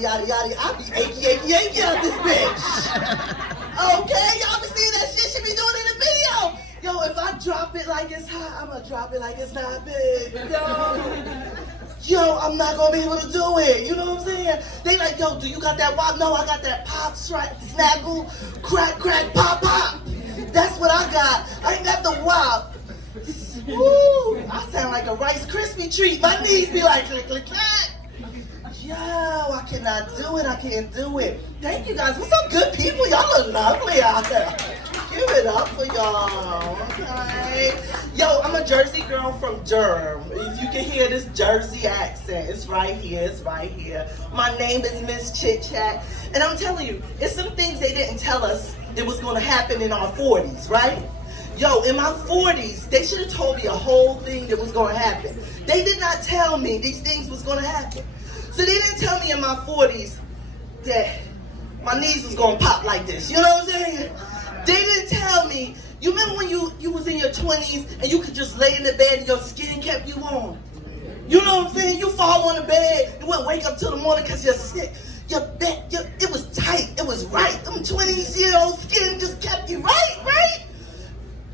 yada, yada, yada. I be achy out this bitch. Okay, y'all be seeing that shit she be doing in the video. Yo, if I drop it like it's hot, I'm gonna drop it like it's not big. Yo, I'm not gonna be able to do it. You know what I'm saying? They like, yo, do you got that wop? No, I got that pop, snaggle, crack, pop, pop. That's what I got. I ain't got the wop. Woo! I sound like a Rice Krispie treat. My knees be like click, click, clack. Yo, I cannot do it. I can't do it. Thank you guys. We're some good people. Y'all look lovely out there. Give it up for y'all. Okay. Yo, I'm a Jersey girl from Durham. If you can hear this Jersey accent, it's right here. It's right here. My name is Miss Chit Chat. And I'm telling you, it's some things they didn't tell us that was going to happen in our 40s, right? Yo, in my 40s, they should have told me a whole thing that was going to happen. They did not tell me these things was going to happen. So they didn't tell me in my 40s that my knees was going to pop like this. You know what I'm saying? They didn't tell me. You remember when you was in your 20s and you could just lay in the bed and your skin kept you warm? You know what I'm saying? You fall on the bed, you wouldn't wake up till the morning because you're sick. Your bed, it was tight. It was right. Them 20-year-old skin just kept you right?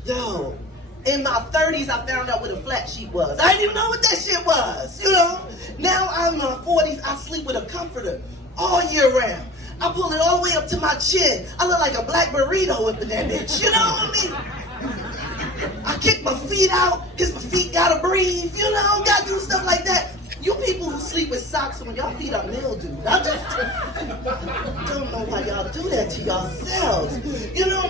Yo, in my 30s, I found out what a flat sheet was. I didn't even know what that shit was, you know? Now I'm in my 40s, I sleep with a comforter all year round. I pull it all the way up to my chin. I look like a black burrito up in that bitch, you know what I mean? I kick my feet out, because my feet gotta breathe, you know? Gotta do stuff like that. You people who sleep with socks on, y'all feet are mildewed. I just don't know why y'all do that to yourselves. You know,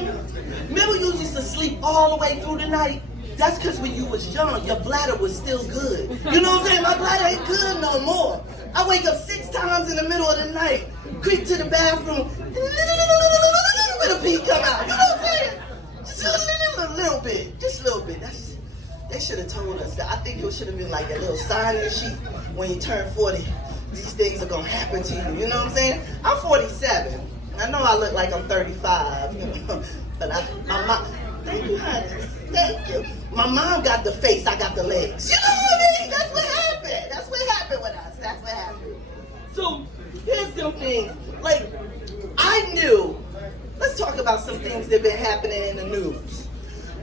remember you used to sleep all the way through the night? That's because when you was young, your bladder was still good. You know what I'm saying? My bladder ain't good no more. I wake up 6 times in the middle of the night, creep to the bathroom, with a pee come out. You know what I'm saying? Just a little bit. Just a little bit. They should have told us that. I think it should have been like a little sign-in sheet when you turn 40. These things are going to happen to you. You know what I'm saying? I'm 47. I know I look like I'm 35. You know? But my mom, thank you, honey. Thank you. My mom got the face. I got the legs. You know what I mean? That's what happened. That's what happened with us. That's what happened. So here's some things. Like, I knew. Let's talk about some things that been happening in the news.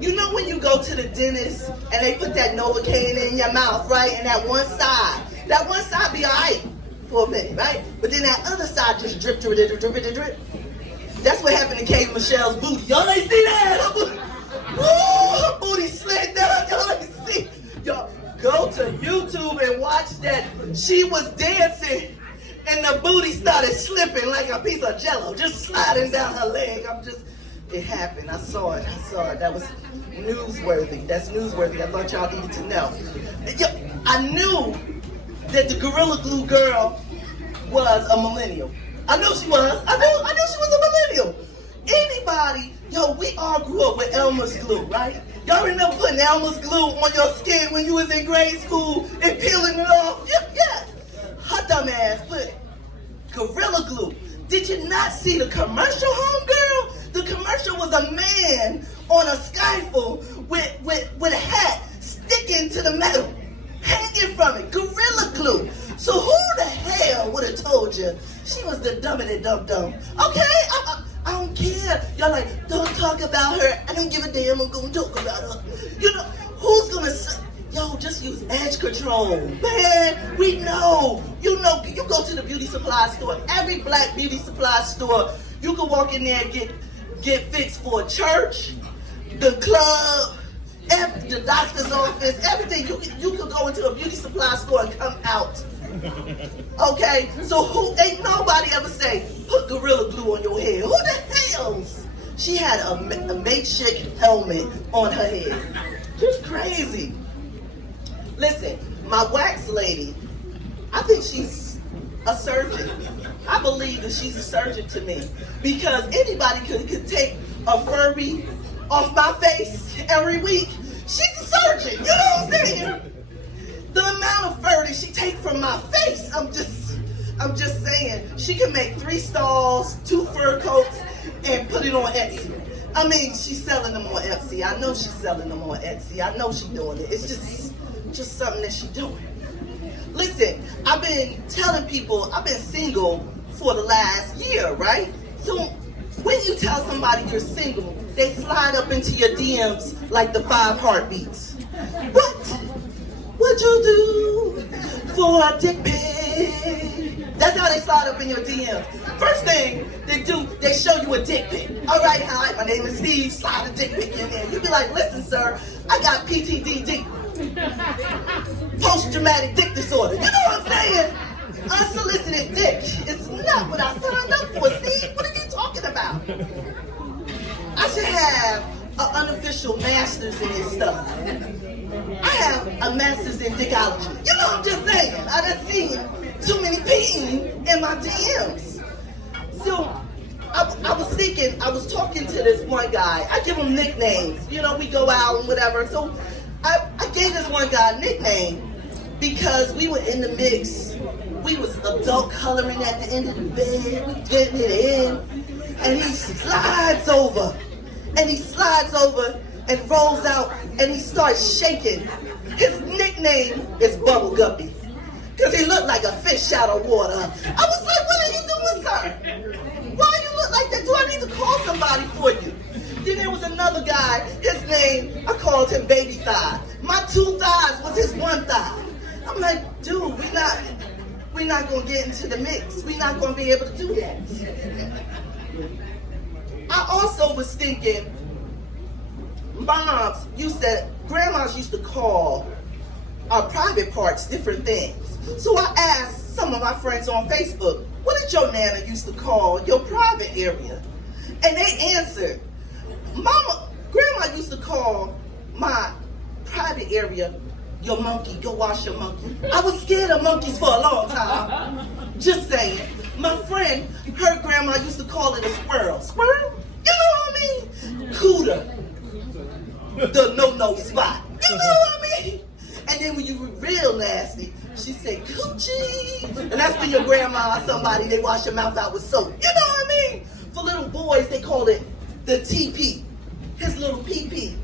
You know when you go to the dentist and they put that Novocaine in your mouth, right? And that one side be all right for a minute, right? But then that other side just drip. That's what happened to Kay Michelle's booty. Y'all ain't see that? Her booty slid down. Y'all ain't see. Y'all go to YouTube and watch that. She was dancing and the booty started slipping like a piece of jello, just sliding down her leg. It happened. I saw it. That was newsworthy. That's newsworthy. I thought y'all needed to know. I knew that the Gorilla Glue girl was a millennial. I knew she was. I knew she was a millennial. Anybody, we all grew up with Elmer's glue, right? Y'all remember putting Elmer's glue on your skin when you was in grade school and peeling it off? Yeah. Her dumb ass put Gorilla Glue. Did you not see the commercial, homegirl? The commercial was a man on a scaffold with a hat sticking to the metal, hanging from it. Gorilla Glue. So who the hell would have told you she was the dumbity dum-dum? Okay, I don't care. Y'all like, don't talk about her. I don't give a damn. I'm gonna talk about her. You know, who's gonna say, just use edge control. Man, we know. You go to the beauty supply store, every black beauty supply store, you can walk in there and get fixed for a church, the club, the doctor's office, everything. You can go into a beauty supply store and come out. Okay? So ain't nobody ever say, put Gorilla Glue on your head. Who the hell? She had a makeshift helmet on her head. Just crazy. Listen, my wax lady, I think she's a surgeon. I believe that she's a surgeon to me because anybody could take a Furby off my face every week. She's a surgeon, you know what I'm saying? The amount of fur that she take from my face, I'm just saying, she can make 3 stalls, 2 fur coats, and put it on Etsy. I mean, she's selling them on Etsy. I know she's selling them on Etsy. I know she's doing it. It's just something that she's doing. Listen, I've been telling people I've been single for the last year, right? So when you tell somebody you're single, they slide up into your DMs like the 5 heartbeats. What would you do for a dick pic? That's how they slide up in your DMs. First thing they do, they show you a dick pic. All right, hi, my name is Steve. Slide a dick pic in there. You be like, listen, sir, I got PTDD, post-traumatic dick disorder. You know what I'm saying? Unsolicited dick is not what I signed up for, Steve. What are you talking about? I should have an unofficial master's in this stuff. I have a master's in dickology. You know what I'm just saying? I done seen too many peeing in my DMs. So I was thinking, I was talking to this one guy. I give him nicknames. You know, we go out and whatever. So I gave this one guy a nickname because we were in the mix. We was adult coloring at the end of the bed. We getting it in. And he slides over. And rolls out. And he starts shaking. His nickname is Bubble Guppy. Because he looked like a fish out of water. I was like, what are you doing, sir? Why you look like that? Do I need to call somebody for you? Then there was another guy. His name, I called him Baby Thigh. My 2 thighs was his 1 thigh. I'm like, dude, we're not going to get into the mix. We're not going to be able to do that. I also was thinking, grandmas used to call our private parts different things. So I asked some of my friends on Facebook, what did your nana used to call your private area? And they answered, grandma used to call my private area your monkey, go wash your monkey. I was scared of monkeys for a long time. Just saying. My friend, her grandma used to call it a squirrel. Squirrel? You know what I mean? Cooter. The no-no spot. You know what I mean? And then when you were real nasty, she said, coochie. And that's when your grandma or somebody, they wash your mouth out with soap. You know what I mean? For little boys, they call it the TP. His little PP.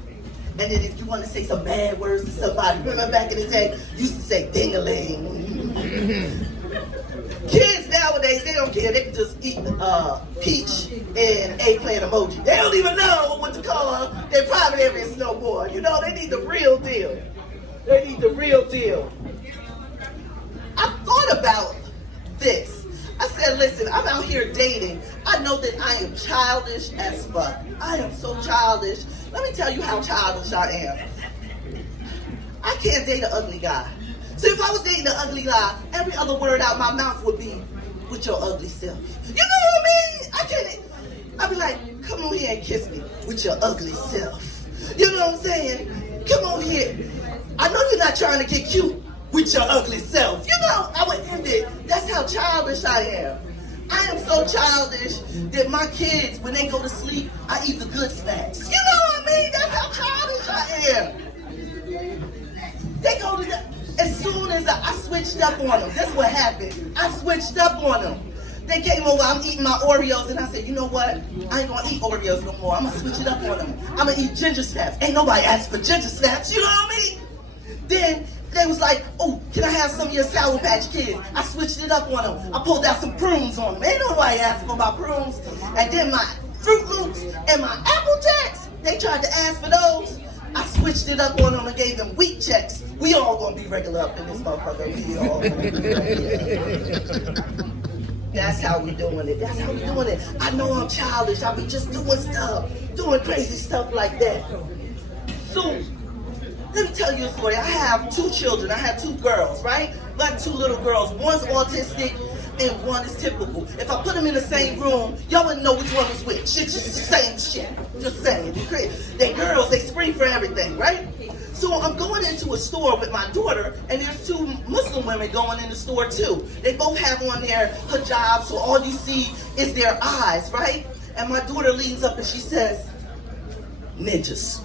And then if you want to say some bad words to somebody, remember back in the day, you used to say ding-a-ling. Kids nowadays, they don't care. They can just eat peach and eggplant emoji. They don't even know what to call their private area no more. You know, they need the real deal. They need the real deal. I thought about this. I said, listen, I'm out here dating. I know that I am childish as fuck. I am so childish. Let me tell you how childish I am. I can't date an ugly guy. So if I was dating an ugly guy, every other word out my mouth would be, with your ugly self. You know what I mean? I can't. I'd be like, come on here and kiss me with your ugly self. You know what I'm saying? Come on here. I know you're not trying to get cute with your ugly self. You know, I would end it. That's how childish I am. I am so childish that my kids, when they go to sleep, I eat the good snacks. You know what I mean? That's how childish I am. They go to as soon as I switched up on them. That's what happened. I switched up on them. They came over, I'm eating my Oreos, and I said, you know what? I ain't gonna eat Oreos no more. I'm gonna switch it up on them. I'm gonna eat ginger snaps. Ain't nobody asked for ginger snaps, you know what I mean? Then they was like, oh, can I have some of your Sour Patch Kids? I switched it up on them. I pulled out some prunes on them. Ain't nobody asked for my prunes. And then my Fruit Loops and my Apple Jacks, they tried to ask for those. I switched it up on them and gave them wheat checks. We all gonna be regular up in this motherfucker. We all gonna be regular. That's how we doing it. That's how we doing it. I know I'm childish. I be just doing stuff, doing crazy stuff like that. So, let me tell you a story. I have 2 children. I have 2 girls, right? Like 2 little girls. One's autistic and one is typical. If I put them in the same room, y'all wouldn't know which one was which. It's just the same shit. Just saying. They girls, they scream for everything, right? So I'm going into a store with my daughter, and there's 2 Muslim women going in the store too. They both have on their hijab, so all you see is their eyes, right? And my daughter leans up and she says, ninjas.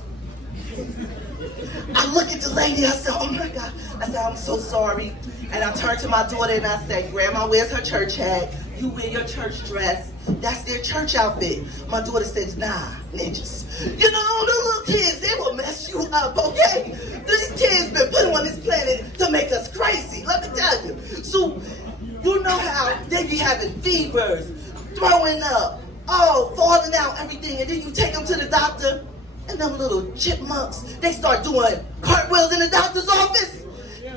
I look at the lady, I said, oh my God. I said, I'm so sorry. And I turned to my daughter and I said, Grandma wears her church hat. You wear your church dress. That's their church outfit. My daughter says, nah, ninjas. You know, the little kids, they will mess you up, okay? These kids been put on this planet to make us crazy, let me tell you. So, you know how they be having fevers, throwing up, falling out, everything. And then you take them to the doctor, and them little chipmunks, they start doing cartwheels in the doctor's office.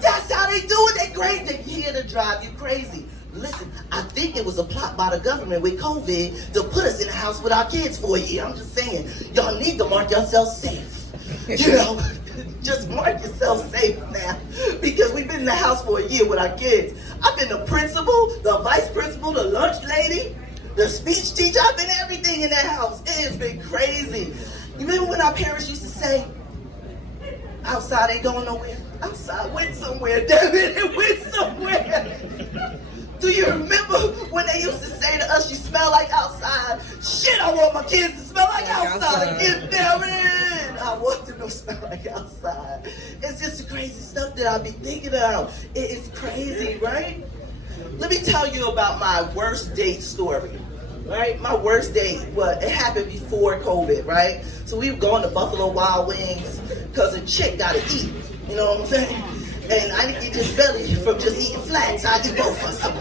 That's how they do it. They great. They're here to drive you crazy. Listen, I think it was a plot by the government with COVID to put us in the house with our kids for a year. I'm just saying, y'all need to mark yourselves safe. You know, just mark yourself safe now, because we've been in the house for a year with our kids. I've been the principal, the vice principal, the lunch lady, the speech teacher. I've been everything in that house. It has been crazy. You remember when our parents used to say, outside ain't going nowhere? Outside went somewhere, damn it, it went somewhere. Do you remember when they used to say to us, you smell like outside? Shit, I want my kids to smell like outside. Get them in. I want them to smell like outside. It's just the crazy stuff that I be thinking of. It is crazy, right? Let me tell you about my worst date story. Right? My worst date, well, it happened before COVID, right? So we were going to Buffalo Wild Wings because a chick got to eat. You know what I'm saying? And I didn't get this belly from just eating flats. I eat both of them.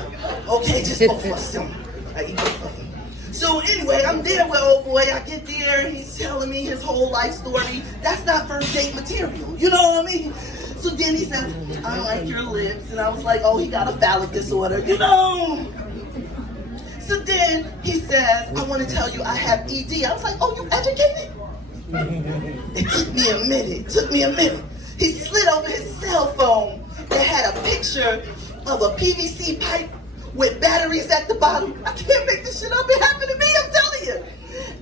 Okay, just both of them. I eat both of them. So anyway, I'm there with old boy. I get there, he's telling me his whole life story. That's not first date material. You know what I mean? So then he says, I don't like your lips. And I was like, oh, he got a phallic disorder. You know? So then he says, I want to tell you I have ED. I was like, oh, you educated? It took me a minute. He slid over his cell phone that had a picture of a PVC pipe with batteries at the bottom. I can't make this shit up. It happened to me, I'm telling you.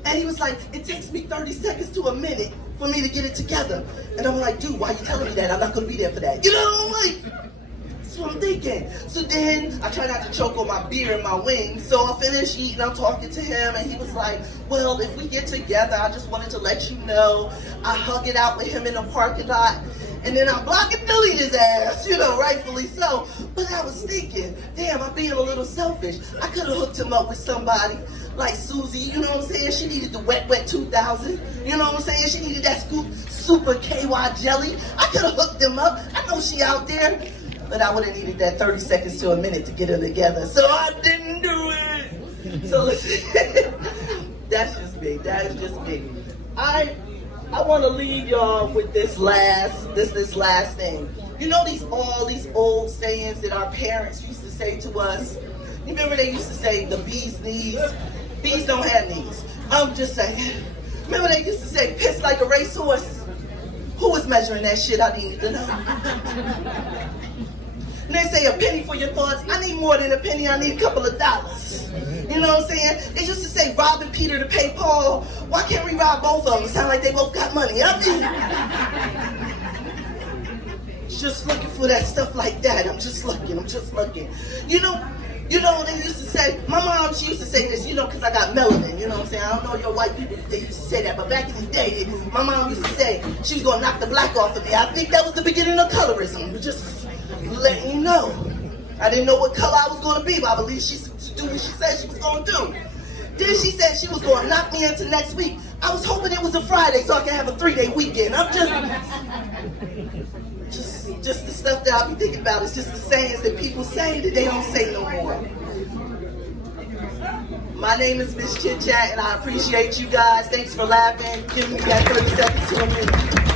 And he was like, it takes me 30 seconds to a minute for me to get it together. And I'm like, dude, why are you telling me that? I'm not going to be there for that. You know, like, that's what I'm thinking. So then I try not to choke on my beer and my wings. So I finish eating, I'm talking to him, and he was like, well, if we get together, I just wanted to let you know. I hug it out with him in the parking lot, and then I block and delete his ass, you know, rightfully so. But I was thinking, damn, I'm being a little selfish. I could have hooked him up with somebody like Susie, you know what I'm saying? She needed the Wet 2000, you know what I'm saying? She needed that super KY jelly. I could have hooked them up. I know she out there. But I would have needed that 30 seconds to a minute to get them together. So I didn't do it. So listen, that's just me. That is just me. I want to leave y'all with this last thing. You know all these old sayings that our parents used to say to us? You remember they used to say the bee's knees? Bees don't have knees. I'm just saying. Remember they used to say piss like a racehorse? Who was measuring that shit? I need to know. And they say a penny for your thoughts. I need more than a penny. I need a couple of dollars. You know what I'm saying? They used to say robbing Peter to pay Paul. Why can't we rob both of them? Sound like they both got money. I mean, just looking for that stuff like that. I'm just looking. You know, they used to say, my mom, she used to say this, you know, because I got melanin, you know what I'm saying? I don't know your white people, they used to say that, but back in the day, my mom used to say she was going to knock the black off of me. I think that was the beginning of colorism, just letting you know. I didn't know what color I was going to be, but I believe she do what she said she was going to do. Then she said she was going to knock me into next week. I was hoping it was a Friday so I could have a 3-day weekend. I'm just the stuff that I be thinking about. It's just the sayings that people say that they don't say no more. My name is Miss Chit Chat, and I appreciate you guys. Thanks for laughing, giving me that 30 seconds to a minute.